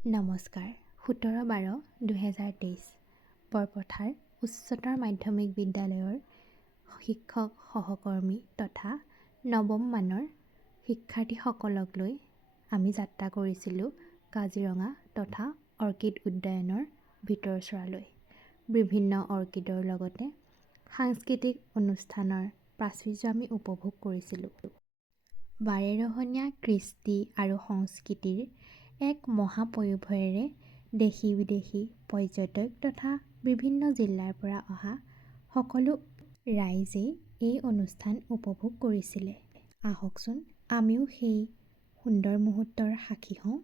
নমস্কাৰ 17-12-2023 বৰপথাৰ উচ্চতৰ মাধ্যমিক বিদ্যালয়ৰ শিক্ষক সহকৰ্মী তথা নৱম মানৰ শিক্ষাৰ্থীসকলক লৈ আমি যাত্ৰা কৰিছিলোঁ কাজিৰঙা তথা অৰ্কিড উদ্যানৰ ভিতৰচৰালৈ। বিভিন্ন অৰ্কিডৰ লগতে সাংস্কৃতিক অনুষ্ঠানৰ প্ৰাচুৰ্য আমি উপভোগ কৰিছিলোঁ। বাৰেৰহণীয়া কৃষ্টি আৰু সংস্কৃতিৰ এক মহাপয়োভৰেৰে দেশী বিদেশী পৰ্যটক তথা বিভিন্ন জিলাৰ পৰা অহা সকলো ৰাইজেই এই অনুষ্ঠান উপভোগ কৰিছিলে। আহকচোন আমিও সেই সুন্দৰ মুহূৰ্তৰ সাক্ষী হওঁ।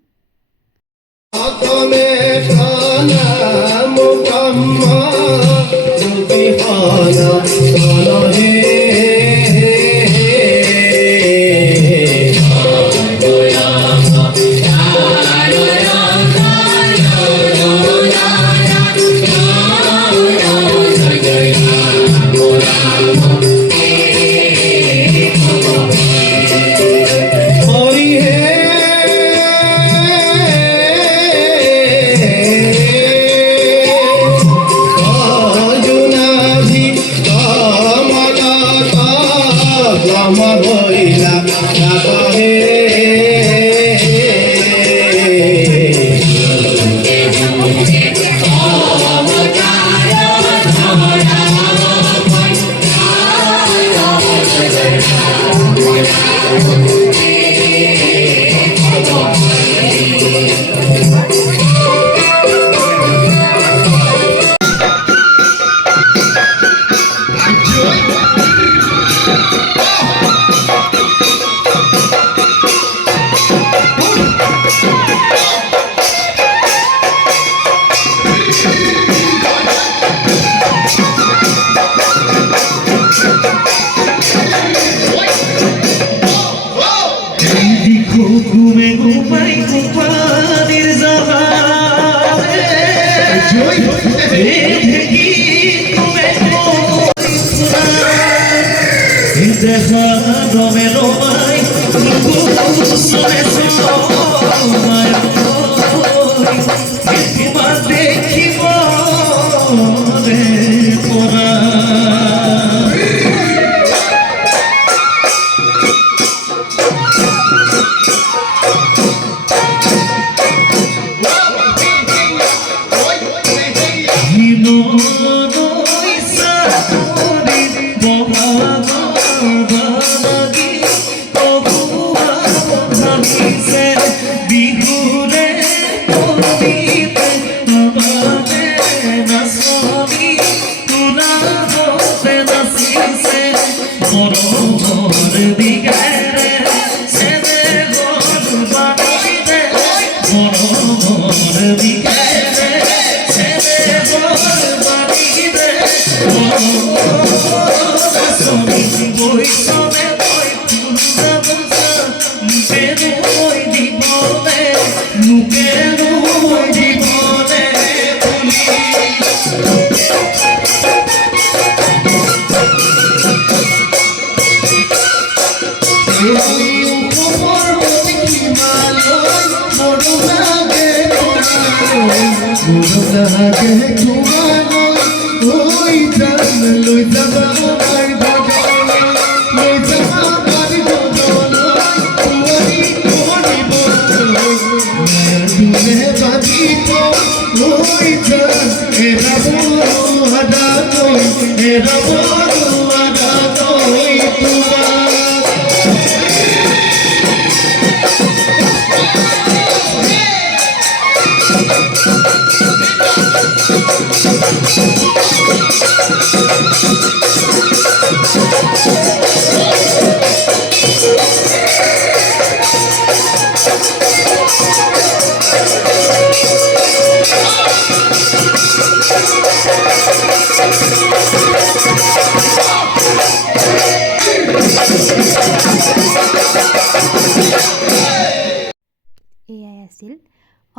এয়াই আছিল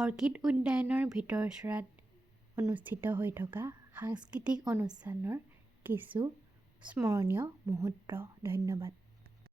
অৰ্কিড উদ্যানৰ ভিতৰচৰাত অনুষ্ঠিত হৈ থকা সাংস্কৃতিক অনুষ্ঠানৰ কিছু স্মৰণীয় মুহূৰ্ত। ধন্যবাদ।